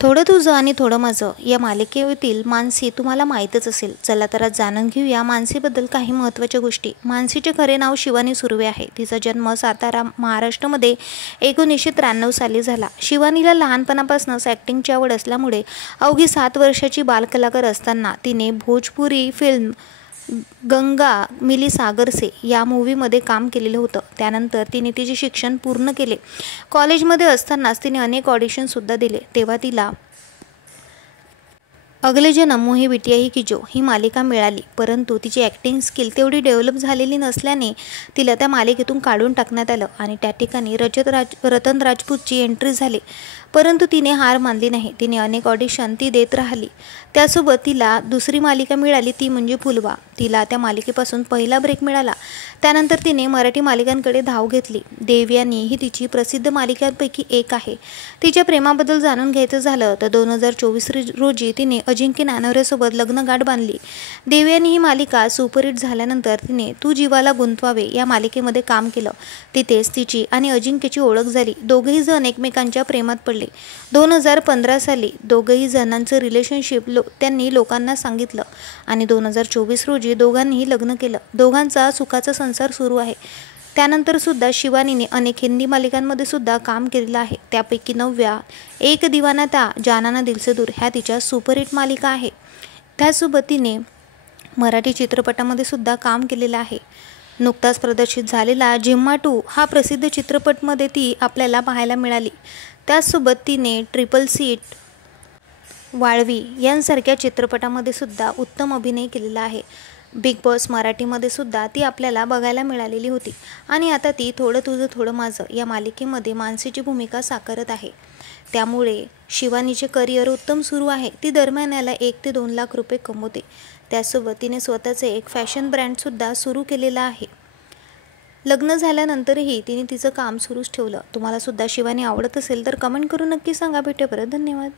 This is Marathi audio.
थोडं तुझं आणि थोडं माझं या मालिकेतील मानसी तुम्हाला माहीतच असेल. चला तर आज जाणून घेऊया मानसीबद्दल काही महत्त्वाच्या गोष्टी. मानसीचे खरे नाव शिवानी सुर्वे आहे. तिचा जन्म सातारा, महाराष्ट्रामध्ये 1993 साली झाला. शिवानीला लहानपणापासूनच ॲक्टिंगची आवड असल्यामुळे अवघी 7 वर्षाची बालकलाकार असताना तिने भोजपुरी फिल्म गंगा मिली सागर से या मूवीमध्ये काम केलेलं होतं. त्यानंतर तिने तिचे शिक्षण पूर्ण केले. कॉलेजमध्ये असतानाच तिने अनेक ऑडिशनसुद्धा दिले. तेव्हा तिला अगले जन्म मोहे बिटिया ही कीजो ही मालिका मिळाली. परंतु तिची ॲक्टिंग स्किल तेवढी डेव्हलप झालेली नसल्याने तिला त्या मालिकेतून काढून टाकण्यात आलं आणि त्या ठिकाणी रतन राजपूतची एंट्री झाली. परंतु तिने हार मानली नाही. तिने अनेक ऑडिशन देत राहिली. त्यासोबत तिला दुसरी मालिका मिळाली, ती म्हणजे फुलवा. तिला त्या मालिकेपासून पहिला ब्रेक मिळाला. त्यानंतर तिने मराठी मालिकांकडे धाव घेतली. देवयानी ही तिची प्रसिद्ध मालिकांपैकी एक आहे. तिच्या प्रेमाबद्दल जाणून घ्यायचं झालं तर 2024 रोजी तिने अजिंक्य नानवरेसोबत लग्नगाठ बांधली. देवयानी ही मालिका सुपरहिट झाल्यानंतर तिने तू जीवाला गुंतवावे या मालिकेमध्ये काम केलं. तिथेच तिची आणि अजिंक्यची ओळख झाली. दोघेही जण एकमेकांच्या प्रेमात पडले. 2015 साली दोघेही जणांचं रिलेशनशिप त्यांनी लोकांना सांगितलं आणि 2024 रोजी दोघांनीही लग्न केलं. दोघांचा सुखाचा संसार सुरू आहे. त्यानंतर सुद्धा शिवानीने अनेक हिंदी मालिकांमध्ये सुद्धा काम केलेलं आहे. त्यापैकी 9व्या एक दिवाना था जाना दिलसे दूर ह्या तिच्या सुपरहिट मालिका आहे. त्यासोबत तिने मराठी चित्रपटामध्ये सुद्धा काम केलेलं आहे. नुकताच प्रदर्शित झालेला जिम्मा 2 हा प्रसिद्ध चित्रपटमध्ये ती आपल्याला पाहायला मिळाली. त्याचसोबत तिने ट्रिपल सीट, वाळवी यांसारख्या चित्रपटामध्ये सुद्धा उत्तम अभिनय केलेला आहे. बिग बॉस मराठीमध्ये सुद्धा ती आपल्याला बघायला मिळालेली होती आणि आता ती थोडं तुझं थोडं माझं या मालिकेमध्ये मानसीची भूमिका साकारत आहे. त्यामुळे शिवानीचे करिअर उत्तम सुरू आहे. ती दरम्यान 1 ते 2 लाख रुपये कमवते. त्यासोबत तिने स्वतःचे एक फॅशन ब्रँडसुद्धा सुरू केलेला आहे. लग्न झाल्यानंतरही तिने तिचं काम सुरूच ठेवलं. तुम्हाला सुद्धा शिवानी आवडत असेल तर कमेंट करून नक्की सांगा. भेटूया परत. धन्यवाद.